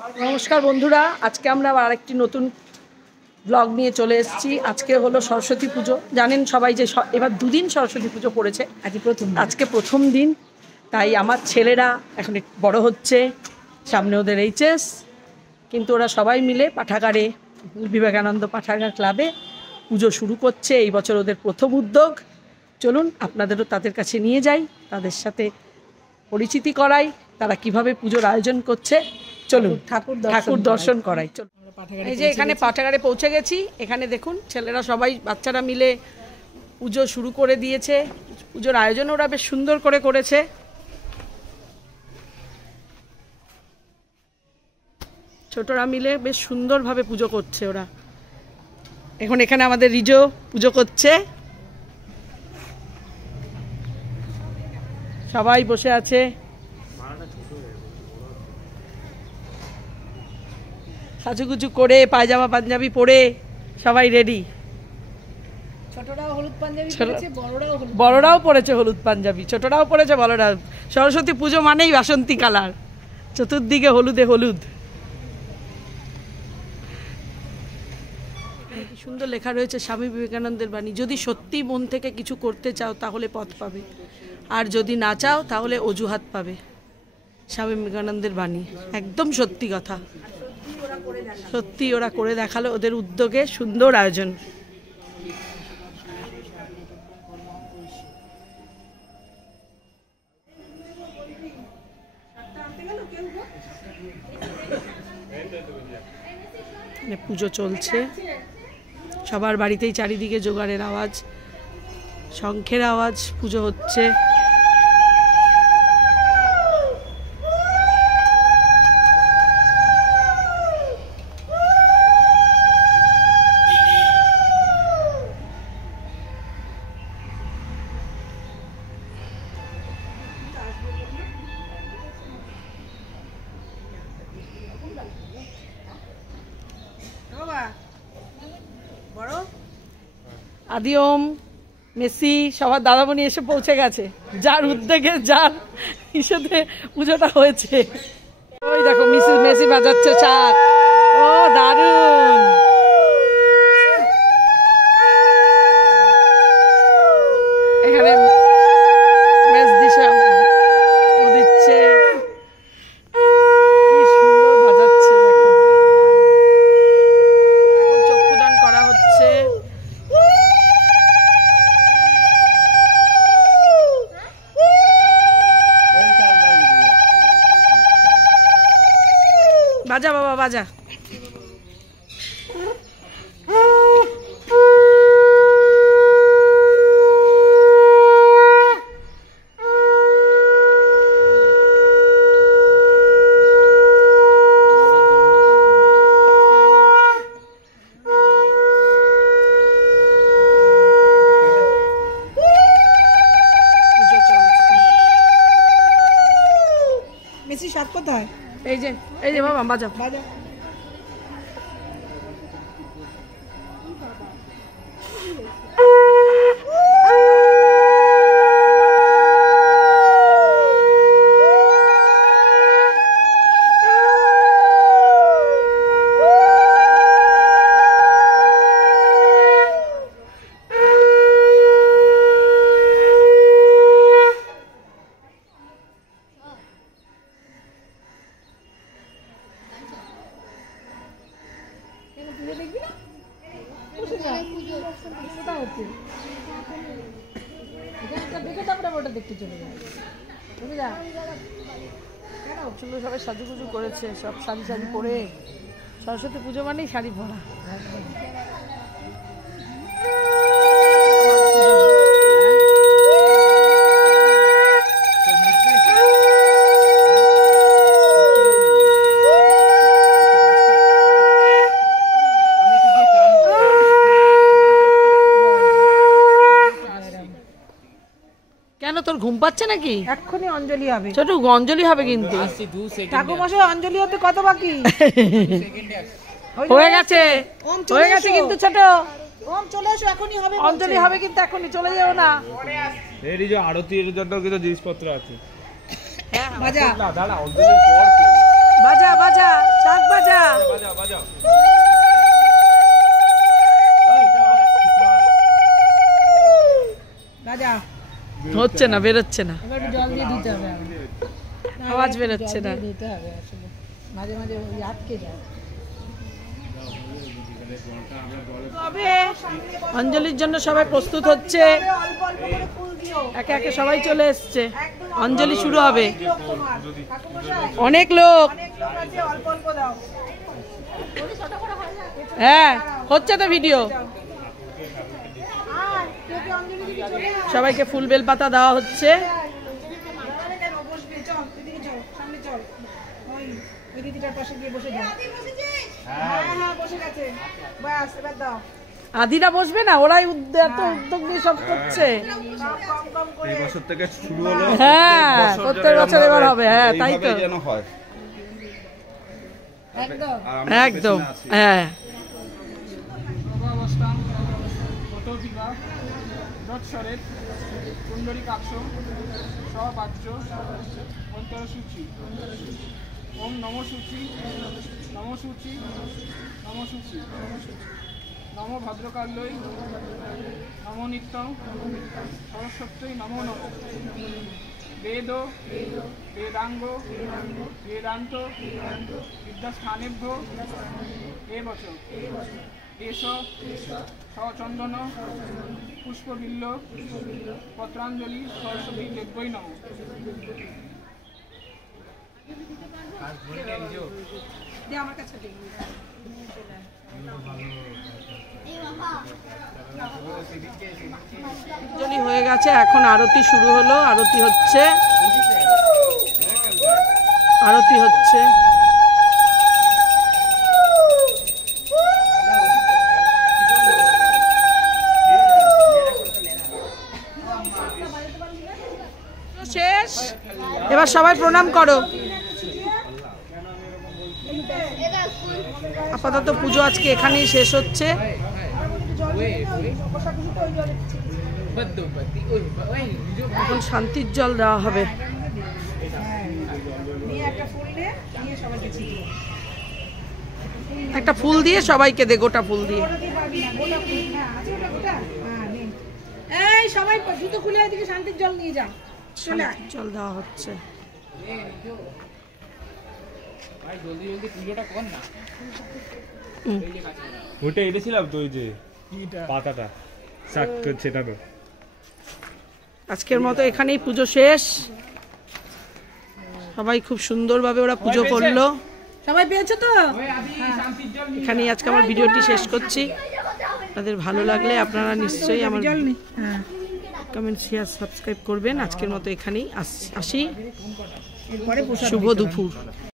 নমস্কার বন্ধুরা, আজকে আমরা আরেকটি নতুন ব্লগ নিয়ে চলে এসেছি। আজকে হলো সরস্বতী পুজো। জানেন সবাই যে এবার দুদিন সরস্বতী পুজো পড়েছে, আজকে প্রথম দিন। তাই আমার ছেলেরা এখন বড় হচ্ছে, সামনে ওদের এইচএস, কিন্তু ওরা সবাই মিলে পাঠাগারে, বিবেকানন্দ পাঠাগার ক্লাবে পুজো শুরু করছে। এই বছর ওদের প্রথম উদ্যোগ। চলুন আপনাদেরও তাদের কাছে নিয়ে যাই, তাদের সাথে পরিচিতি করাই, তারা কিভাবে পুজোর আয়োজন করছে। চলুন ঠাকুর দর্শন করাই। চলুন, এই যে এখানে পাঠাগারে পৌঁছে গেছি। এখানে দেখুন ছেলেরা সবাই, বাচ্চারা মিলে পুজো শুরু করে দিয়েছে। পুজোর আয়োজন ওরা বেশ সুন্দর করে করেছে। ছোটরা মিলে বেশ সুন্দরভাবে পুজো করছে ওরা। এখন এখানে আমাদের রিজো পুজো করছে, সবাই বসে আছে। সাজুগুজু করে পায়জামা পাঞ্জাবি পরে সবাই রেডি। ছোটরাও হলুদ পাঞ্জাবি পরেছে, বড়রাও পরেছে হলুদ পাঞ্জাবি, ছোটরাও পরেছে, বড়রাও। সরস্বতী পুজো মানেই বাসন্তী কালার, চতুর্দিকে হলুদে হলুদ। কি সুন্দর লেখা রয়েছে স্বামী বিবেকানন্দের বাণী, যদি সত্যি মন থেকে কিছু করতে চাও তাহলে পথ পাবে, আর যদি না চাও তাহলে অজুহাত পাবে। স্বামী বিবেকানন্দের বাণী একদম সত্যি কথা। সত্যি ওরা করে দেখালো, ওদের উদ্যোগে সুন্দর আয়োজন। পুজো চলছে, সবার বাড়িতেই চারিদিকে জোগাড়ের আওয়াজ, শঙ্খের আওয়াজ, পুজো হচ্ছে। আদিওম, মেসি, সবার দাদামণি এসে পৌঁছে গেছে, যার উদ্যোগে, যার হিসেবে পুজোটা হয়েছে। ওই দেখো মেসি বাজাচ্ছে চাক। ও দারুণ! এখানে ম্যাচ দিশা দিচ্ছে, কি সুন্দর বাজাচ্ছে দেখো। এখন চক্ষুদান করা হচ্ছে। বাজা বাবা বাজা। মেসি সাত কোথায়? এই যে বাবা বাজা বাজা। সবাই সাজুগুজু করেছে, সব শাড়ি পরে। সরস্বতী পুজো মানেই শাড়ি পরা। কেন, তোর ঘুম পাচ্ছে নাকি? এক্ষুনি অঞ্জলি হবে। ছোট অঞ্জলি হবে কিন্তু। ঠাকুরমশাই অঞ্জলি হতে কত বাকি? হয়ে গেছে, হয়ে গেছে কিন্তু ছোট। ওম চলে এসো, এখনই হবে। অঞ্জলি হবে কিন্তু, এখনই চলে যাও না। এই যে আরতির জন্য কিছু জিনিসপত্র আছে। বাজা না দাঁড়া, অঞ্জলির পর বাজা বাজা, শাক হচ্ছে না, বেরোচ্ছে না, এবার জল দিয়ে দিতে হবে আওয়াজ বেরোচ্ছে না। দিতে হবে আসলে, মাঝে মাঝে ওই আটকে যায়। অঞ্জলির জন্য সবাই প্রস্তুত হচ্ছে, অল্প অল্প করে ফুল দিও, একে একে সবাই চলে এসছে, অঞ্জলি শুরু হবে। ঠাকুরমশাই অনেক লোক, অনেক লোক আছে, অল্প অল্প দাও। হ্যাঁ হচ্ছে তো ভিডিও। আর কেউ কেউ অঞ্জলি দিতে চলে আয়। সবাইকে ফুল বেল পাতা দেওয়া হচ্ছে। দাঁড়ালে কেন, বসবে, চল এদিকে চল, সামনে চল, ওই ওই দিদিটার পাশে গিয়ে বসে যাও। হ্যাঁ হ্যাঁ বসে গেছে, বাস এবার দাও। আদিরা বসবে না, ওরাই এত উদ্যোগ নিয়ে সব করছে। কম কম কম করে এই বছর থেকে শুরু হলো, হ্যাঁ প্রত্যেক বছর এবার হবে, হ্যাঁ তাই তো, এইভাবেই যেন হয়। একদম। আর আমরা একদম, পেছনে আছি। হ্যাঁ অবস্থান ফটো বিভাগ রথস্বরের কুণ্ডলী কাক্ষ সহবাচ্য অন্তরসূচি ওম নমসূচি নমসূচি নমসূচি নম ভদ্রকাল্যই নম নিত্যং সরস্বত্যই নমো নমঃ বেদ বেদাঙ্গ বেদান্ত বিদ্যাস্থানেভ্য এবচ এষ সচন্দন পুষ্পবিল্ল পত্রাঞ্জলি সরস্বতী দেব্যই নমঃ। দে আমার কাছে দে। অঞ্জলি হয়ে গেছে, এখন আরতি শুরু হলো, আরতি হচ্ছে, আরতি হচ্ছে। শেষ, এবার সবাই প্রণাম করো। আপাতত পুজো আজকে এখানেই শেষ হচ্ছে। এখন শান্তির জল দেওয়া হবে। নিয়ে একটা ফুল নে, নিয়ে সবাইকে ছিটিয়ে। একটা ফুল দিয়ে সবাইকে দে, গোটা ফুল দিয়ে। ওটা দিয়ে পারবি না, গোটা ফুল, হ্যাঁ আছে ওটা গোটা, হ্যাঁ নে। এই সবাই জুতো খুলে এদিকে শান্তির জল নিয়ে যা, চলে আয়। জল দেওয়া হচ্ছে। ভাই জলদি জলদি পুজোটা কর না। ওইটা এনেছিলাম তো, ওই যে পাতাটা শাক করছে এটা তো। আজকের মতো এখানেই পুজো শেষ। সবাই খুব সুন্দরভাবে ওরা পুজো করলো। সবাই পেয়েছো তো? এখানেই আজকে আমার ভিডিওটি শেষ করছি। আপনাদের ভালো লাগলে আপনারা নিশ্চয়ই আমার জল নে, হ্যাঁ। কমেন্ট, শেয়ার, সাবস্ক্রাইব করবেন। আজকের মতো এখানেই আসি। এরপরে শুভ দুপুর।